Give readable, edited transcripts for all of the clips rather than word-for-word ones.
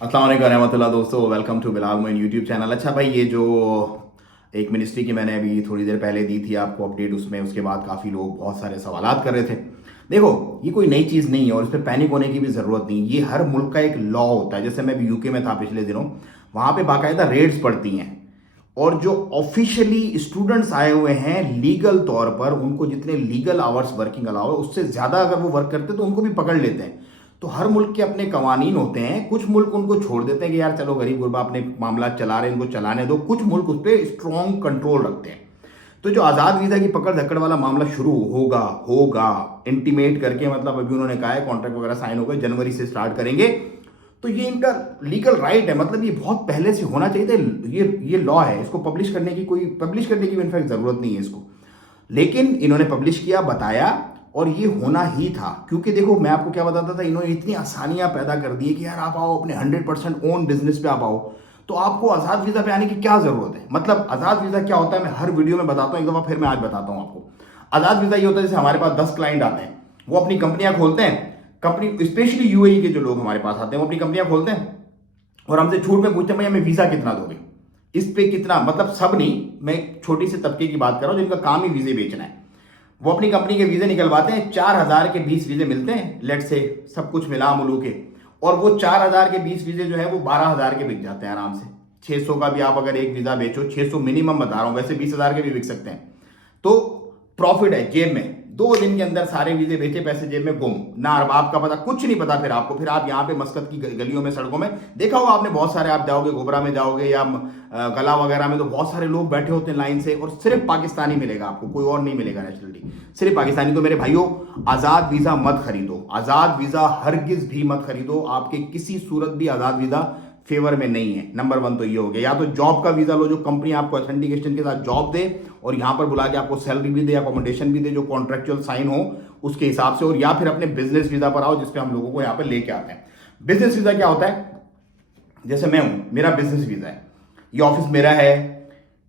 अस्सलाम वालेकुम रहमतुल्लाह दोस्तों, welcome to Bilal Moin YouTube channel. अच्छा भाई, ये जो एक मिनिस्ट्री की मैंने अभी थोड़ी देर पहले दी थी आपको अपडेट, उसमें उसके बाद काफ़ी लोग बहुत सारे सवालात कर रहे थे। देखो, ये कोई नई चीज़ नहीं है और इस पर पैनिक होने की भी ज़रूरत नहीं। ये हर मुल्क का एक लॉ होता है। जैसे मैं अभी यूके में था पिछले दिनों, वहाँ पे बाकायदा रेड्स पड़ती हैं और जो ऑफिशियली स्टूडेंट्स आए हुए हैं लीगल तौर पर, उनको जितने लीगल आवर्स वर्किंग अलाउ है उससे ज़्यादा अगर वो वर्क करते हैं तो उनको भी पकड़ लेते हैं। तो हर मुल्क के अपने कवानीन होते हैं। कुछ मुल्क उनको छोड़ देते हैं कि यार चलो गरीब गुरबा अपने मामला चला रहे हैं, इनको चलाने दो। कुछ मुल्क उस पर स्ट्रॉन्ग कंट्रोल रखते हैं। तो जो आज़ाद वीज़ा की पकड़ धक्कड़ वाला मामला शुरू होगा होगा इंटीमेट करके, मतलब अभी उन्होंने कहा है कॉन्ट्रैक्ट वगैरह साइन हो गए, जनवरी से स्टार्ट करेंगे। तो ये इनका लीगल राइट है, मतलब ये बहुत पहले से होना चाहिए था। ये लॉ है, इसको पब्लिश करने की इनफैक्ट ज़रूरत नहीं है इसको। लेकिन इन्होंने पब्लिश किया, बताया, और ये होना ही था। क्योंकि देखो, मैं आपको क्या बताता था, इन्होंने इतनी आसानियां पैदा कर दी है कि यार आप आओ अपने 100% ओन बिजनेस पे आप आओ, तो आपको आज़ाद वीज़ा पे आने की क्या ज़रूरत है। मतलब आज़ाद वीज़ा क्या होता है मैं हर वीडियो में बताता हूँ, एक दफ़ा फिर मैं आज बताता हूँ आपको। आज़ाद वीज़ा ये होता है, जैसे हमारे पास 10 क्लाइंट आते हैं, वो अपनी कंपनियां खोलते हैं। कंपनी स्पेशली यूएई के जो लोग हमारे पास आते हैं वो अपनी कंपनियां खोलते हैं और हमसे छूट में पूछते हैं भाई हमें वीज़ा कितना दोगे, इस पे कितना। मतलब सब नहीं, मैं एक छोटी सी तबके की बात कर रहा हूँ जिनका काम ही वीज़े बेचना है। वो अपनी कंपनी के वीज़े निकलवाते हैं, 4,000 के 20 वीज़े मिलते हैं, लेट से सब कुछ मिला मुलू के। और वो 4,000 के 20 वीज़े जो है वो 12,000 के बिक जाते हैं आराम से। 600 का भी आप अगर एक वीज़ा बेचो, 600 मिनिमम बता रहा हूँ, वैसे 20,000 के भी बिक सकते हैं। तो प्रॉफिट है जेब में। 2 दिन के अंदर सारे वीजे बेचे, पैसे जेब में गुम, ना अरबाब का पता, कुछ नहीं पता। फिर आपको, फिर आप यहाँ पे मस्कत की गलियों में, सड़कों में देखा होगा आपने, बहुत सारे, आप जाओगे गोबरा में जाओगे या गला वगैरह में, तो बहुत सारे लोग बैठे होते हैं लाइन से, और सिर्फ पाकिस्तानी मिलेगा आपको, कोई और नहीं मिलेगा नेशनलिटी, सिर्फ पाकिस्तानी। तो मेरे भाइयों, आज़ाद वीज़ा मत खरीदो, आज़ाद वीज़ा हरगिज भी मत खरीदो। आपके किसी सूरत भी आज़ाद वीज़ा फेवर में नहीं है। नंबर 1 तो ये हो गया। या तो जॉब का वीज़ा लो, जो कंपनी आपको ऑथेंटिकेशन के साथ जॉब दे और यहां पर बुला के आपको सैलरी भी दे, अकोमोडेशन भी दे, जो कॉन्ट्रेक्चुअल साइन हो उसके हिसाब से। और या फिर अपने बिजनेस वीज़ा पर आओ, जिसपे हम लोगों को यहां पर लेके आते हैं। बिजनेस वीज़ा क्या होता है, जैसे मैं हूं, मेरा बिजनेस वीज़ा है, ये ऑफिस मेरा है,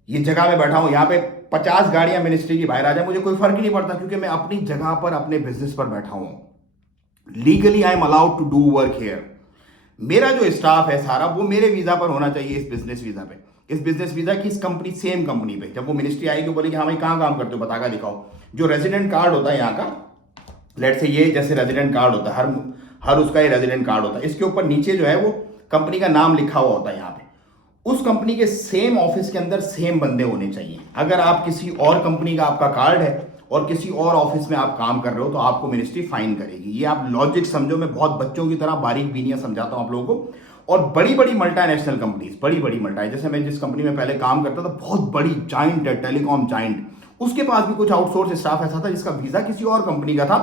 ये जगह में बैठा हूं, यहां पे 50 गाड़ियां मिनिस्ट्री की बाहर आ जाए, मुझे कोई फर्क ही नहीं पड़ता, क्योंकि मैं अपनी जगह पर अपने बिजनेस पर बैठा हूं। Legally I am allowed to do work here. मेरा जो स्टाफ है सारा, वो मेरे वीजा पर होना चाहिए, इस बिजनेस वीजा पे, इस बिजनेस वीजा की इस कंपनी, सेम कंपनी पे। जब वो मिनिस्ट्री आएगी, बोलेगी हाँ भाई कहाँ काम करते हो, बताकर दिखाओ। जो रेजिडेंट कार्ड होता है यहाँ का, लेट से ये जैसे रेजिडेंट कार्ड होता है, हर हर उसका ये रेजिडेंट कार्ड होता है, इसके ऊपर नीचे जो है वो कंपनी का नाम लिखा हुआ होता है यहाँ पे। उस कंपनी के सेम ऑफिस के अंदर सेम बंदे होने चाहिए। अगर आप किसी और कंपनी का आपका कार्ड है और किसी और ऑफिस में आप काम कर रहे हो, तो आपको मिनिस्ट्री फाइन करेगी। ये आप लॉजिक समझो, मैं बहुत बच्चों की तरह बारीक बीनियां समझाता हूं आप लोगों को। और बड़ी बड़ी मल्टीनेशनल कंपनीज, बड़ी बड़ी मल्टी, जैसे मैं जिस कंपनी में पहले काम करता था, बहुत बड़ी जाइंट है, टेलीकॉम जाइंट, उसके पास भी कुछ आउटसोर्स स्टाफ ऐसा था जिसका वीजा किसी और कंपनी का था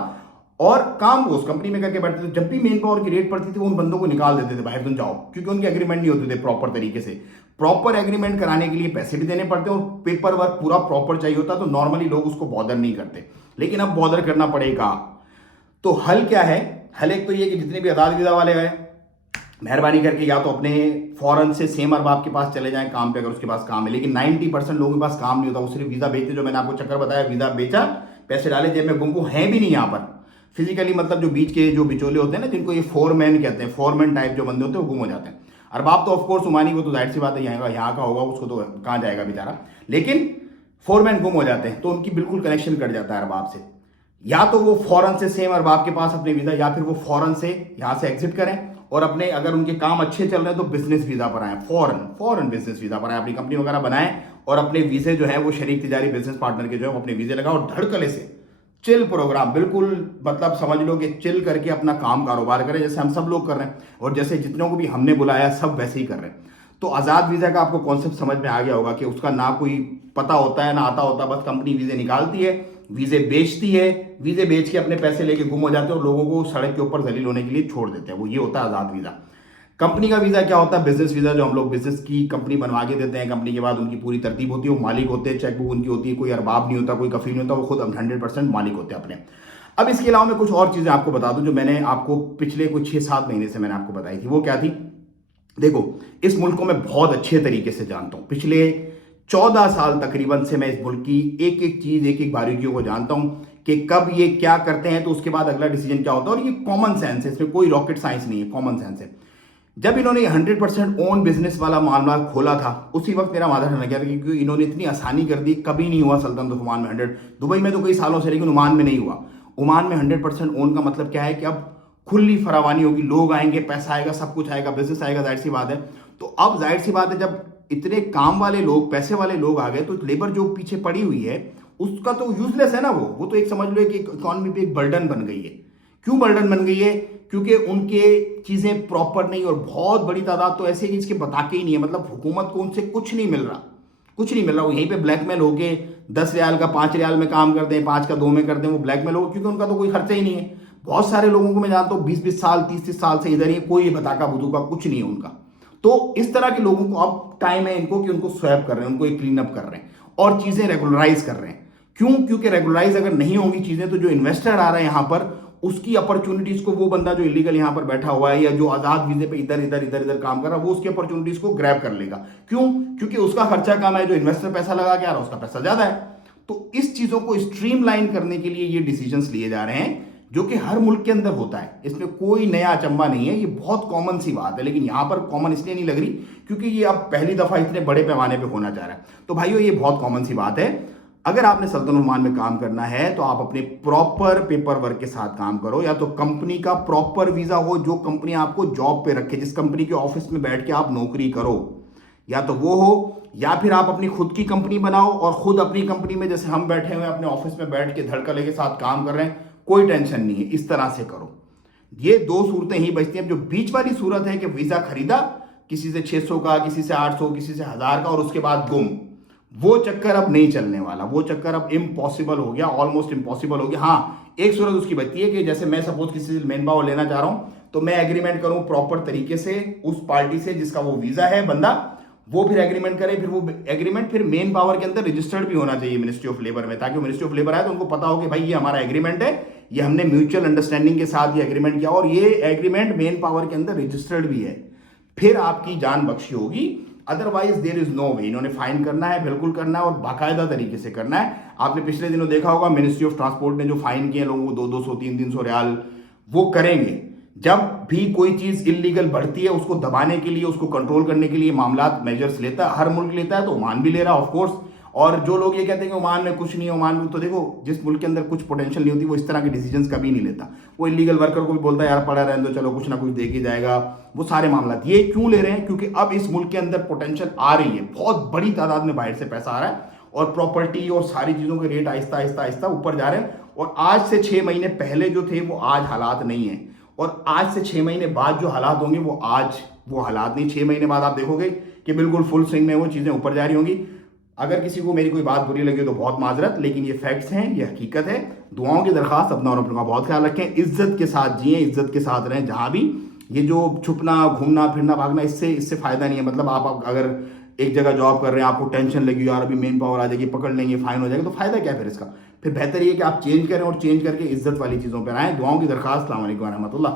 और काम वो उस कंपनी में करके बैठते थे। जब भी मेन पावर की रेट पड़ती थी, वो उन बंदों को निकाल देते थे बाहर, तुम जाओ, क्योंकि उनके एग्रीमेंट नहीं होते थे प्रॉपर तरीके से। प्रॉपर एग्रीमेंट कराने के लिए पैसे भी देने पड़ते हैं और पेपर वर्क पूरा प्रॉपर चाहिए होता, तो नॉर्मली लोग उसको बॉदर नहीं करते। लेकिन अब बॉदर करना पड़ेगा। तो हल क्या है? हल एक तो ये कि जितने भी आज़ाद वीज़ा वाले हैं, मेहरबानी करके या तो अपने फॉरेन से सेम अरबाब के पास चले जाएं काम पे, अगर उसके पास काम है। लेकिन 90% लोगों के पास काम नहीं होता, वो सिर्फ वीज़ा बेचते। जो मैंने आपको चक्कर बताया, वीज़ा बेचा, पैसे डाले जेब में, गुम हैं भी नहीं यहाँ पर फिजिकली। मतलब जो बीच के जो बिचौले होते हैं ना, जिनको ये फोरमैन कहते हैं, फोरमैन टाइप जो बंदे होते हैं, वो गुम हो जाते हैं। अरबाब तो ऑफकोर्स उमानी, वो तो जाहिर सी बात है यहाँ का होगा, उसको तो कहाँ जाएगा बेचारा। लेकिन फोरमैन गुम हो जाते हैं, तो उनकी बिल्कुल कनेक्शन कट जाता है अरबाब से। या तो वो फौरन से सेम अरबाब के पास अपने वीज़ा, या फिर वो फौरन से यहाँ से एग्जिट करें और अपने, अगर उनके काम अच्छे चल रहे हैं तो बिजनेस वीज़ा पर आए, फौरन फौरन बिजनेस वीज़ा पर आए, अपनी कंपनी वगैरह बनाएं और अपने वीज़े जो है वो शरीक तिजारी बिजनेस पार्टनर के जो है वो अपने वीज़े लगाओ और धड़कले से चिल प्रोग्राम, बिल्कुल मतलब समझ लो कि चिल करके अपना काम कारोबार करें, जैसे हम सब लोग कर रहे हैं और जैसे जितनों को भी हमने बुलाया सब वैसे ही कर रहे हैं। तो आज़ाद वीज़ा का आपको कॉन्सेप्ट समझ में आ गया होगा कि उसका ना कोई पता होता है ना आता होता, बस कंपनी वीज़े निकालती है, वीज़े बेचती है, वीज़े बेच के अपने पैसे लेके गुम हो जाते हैं और लोगों को सड़क के ऊपर जलील होने के लिए छोड़ देते हैं। वो ये होता है आज़ाद वीज़ा। कंपनी का वीज़ा क्या होता है? बिजनेस वीज़ा, जो हम लोग बिजनेस की कंपनी बनवा के देते हैं। कंपनी के बाद उनकी पूरी तरतीब होती है, वो मालिक होते हैं, चेकबुक उनकी होती है, कोई अरबाब नहीं होता, कोई कफील नहीं होता, वो खुद 100% मालिक होते हैं अपने। अब इसके अलावा मैं कुछ और चीज़ें आपको बता दूं जो मैंने आपको पिछले कुछ 6-7 महीने से मैंने आपको बताई थी। वो क्या थी? देखो, इस मुल्क को मैं बहुत अच्छे तरीके से जानता हूं। पिछले 14 साल तकरीबन से मैं इस मुल्क की एक एक चीज़, एक एक बारीकियों को जानता हूं कि कब ये क्या करते हैं तो उसके बाद अगला डिसीजन क्या होता है। और ये कॉमन सेंस है, इसमें कोई रॉकेट साइंस नहीं है, कॉमन सेंस है। जब इन्होंने 100% ओन बिजनेस वाला मामला खोला था उसी वक्त मेरा माथा ठंडा गया था, क्योंकि इन्होंने इतनी आसानी कर दी। कभी नहीं हुआ सल्तनत ओमान में 100, दुबई में तो कई सालों से, लेकिन ओमान में नहीं हुआ। ओमान में 100% ओन का मतलब क्या है कि अब खुली फरावानी होगी, लोग आएंगे, पैसा आएगा, सब कुछ आएगा, बिजनेस आएगा, जाहिर सी बात है। तो अब जाहिर सी बात है जब इतने काम वाले लोग, पैसे वाले लोग आ गए, तो लेबर जो पीछे पड़ी हुई है उसका तो यूजलेस है ना। वो तो एक समझ लो कि इकोनॉमी पे एक बर्डन बन गई है। क्यों बर्डन बन गई है? क्योंकि उनके चीजें प्रॉपर नहीं, और बहुत बड़ी तादाद तो ऐसे कि इसके बता के ही नहीं है। मतलब हुकूमत को उनसे कुछ नहीं मिल रहा, कुछ नहीं मिल रहा। वो यहीं पे ब्लैकमेल होके 10 रियाल का 5 रियाल में काम कर दें, 5 का 2 में कर दें, वो ब्लैकमेल हो, क्योंकि उनका तो कोई खर्चा ही नहीं है। बहुत सारे लोगों को मैं जानता हूँ 20-20 साल 30-30 साल से इधर ही, कोई बताका बुधू का कुछ नहीं है उनका। तो इस तरह के लोगों को अब टाइम है इनको कि उनको स्वैप कर रहे हैं, उनको एक क्लीन अप कर रहे हैं और चीजें रेगुलराइज कर रहे हैं। क्यों? क्योंकि रेगुलराइज अगर नहीं होंगी चीजें तो जो इन्वेस्टर आ रहा है यहां पर, उसकी अपॉर्चुनिटीज को, वो बंदा जो इलीगल यहां पर बैठा हुआ है या जो आजाद वीजे पे इधर इधर इधर इधर काम कर रहा है, वो उसकी अपॉर्चुनिटीज को ग्रैब कर लेगा। क्यों? क्योंकि उसका खर्चा कम है, जो इन्वेस्टर पैसा लगा के आ रहा है उसका पैसा ज्यादा है। तो इस चीजों को स्ट्रीमलाइन करने के लिए ये डिसीजंस लिए जा रहे हैं, जो कि हर मुल्क के अंदर होता है। इसमें कोई नया अचंबा नहीं है, ये बहुत कॉमन सी बात है। लेकिन यहां पर कॉमन इसलिए नहीं लग रही क्योंकि ये अब पहली दफा इतने बड़े पैमाने पे होना जा रहा है। तो भाइयों ये बहुत कॉमन सी बात है। अगर आपने सल्तनत ओमान में काम करना है तो आप अपने प्रॉपर पेपर वर्क के साथ काम करो, या तो कंपनी का प्रॉपर वीजा हो, जो कंपनी आपको जॉब पे रखे, जिस कंपनी के ऑफिस में बैठ के आप नौकरी करो, या तो वो हो, या फिर आप अपनी खुद की कंपनी बनाओ और खुद अपनी कंपनी में, जैसे हम बैठे हुए अपने ऑफिस में बैठ के धड़कले के साथ काम कर रहे हैं, कोई टेंशन नहीं है, इस तरह से करो। ये दो सूरतें ही बचती हैं। जो बीच वाली सूरत है कि वीजा खरीदा किसी से 600 का, किसी से 800, किसी से 1000 का और उसके बाद गुम, वो चक्कर अब नहीं चलने वाला। वो चक्कर अब इम्पॉसिबल हो गया, ऑलमोस्ट इम्पॉसिबल हो गया। हाँ, एक सूरत उसकी बचती है कि जैसे मैं सपोज किसी से मेन पावर लेना चाह रहा हूं, तो मैं एग्रीमेंट करूं प्रॉपर तरीके से उस पार्टी से जिसका वो वीजा है बंदा, वो फिर एग्रीमेंट करे, फिर वो एग्रीमेंट फिर मेन पावर के अंदर रजिस्टर्ड भी होना चाहिए मिनिस्ट्री ऑफ लेबर में, ताकि मिनिस्ट्री ऑफ लेबर आए तो उनको पता हो कि भाई ये हमारा एग्रीमेंट है, ये हमने म्यूचुअल अंडरस्टैंडिंग के साथ ये एग्रीमेंट किया और ये एग्रीमेंट मेन पावर के अंदर रजिस्टर्ड भी है, फिर आपकी जान बख्शी होगी। अदरवाइज देयर इज नो वे। इन्होंने फाइन करना है, बिल्कुल करना है और बाकायदा तरीके से करना है। आपने पिछले दिनों देखा होगा मिनिस्ट्री ऑफ ट्रांसपोर्ट ने जो फाइन किए लोगों को 200, 300 रियाल, वो करेंगे। जब भी कोई चीज इलीगल बढ़ती है उसको दबाने के लिए, उसको कंट्रोल करने के लिए मामला मेजर्स लेता है, हर मुल्क लेता है, तो ओमान भी ले रहा है ऑफ कोर्स। और जो लोग ये कहते हैं कि ओमान में कुछ नहीं है, ओमान में, तो देखो जिस मुल्क के अंदर कुछ पोटेंशियल नहीं होती वो इस तरह के डिसीजंस कभी नहीं लेता। वो इलीगल वर्कर को भी बोलता है यार पड़ा रहने दो, चलो कुछ ना कुछ दे के जाएगा, वो सारे मामला। ये क्यों ले रहे हैं? क्योंकि अब इस मुल्क के अंदर पोटेंशियल आ रही है, बहुत बड़ी तादाद में बाहर से पैसा आ रहा है और प्रॉपर्टी और सारी चीजों के रेट आहिस्ता आहिस्ता आहिस्ता ऊपर जा रहे हैं। और आज से 6 महीने पहले जो थे वो आज हालात नहीं है, और आज से 6 महीने बाद जो हालात होंगे वो आज वो हालात नहीं। 6 महीने बाद आप देखोगे कि बिल्कुल फुल स्विंग में वो चीजें ऊपर जा रही होंगी। अगर किसी को मेरी कोई बात बुरी लगे तो बहुत माजरत, लेकिन ये फैक्ट्स हैं, ये हकीकत है। दुआओं की दरखास्त, अपना और अपनों का बहुत ख्याल रखें, इज्जत के साथ जिएं, इज्जत के साथ रहें जहां भी। ये जो छुपना, घूमना फिरना, भागना, इससे फायदा नहीं है। मतलब आप अगर एक जगह जॉब कर रहे हैं, आपको टेंशन लगी यार अभी मेन पावर आ जाएगी, पकड़ लेंगे, फाइन हो जाएगा, तो फायदा क्या है फिर इसका? फिर बेहतर ये कि आप चेंज करें और चेंज करके इज्जत वाली चीज़ों पर आएँ। दुआओं की दरखास्त। अस्सलाम वालेकुम व रहमतुल्लाह।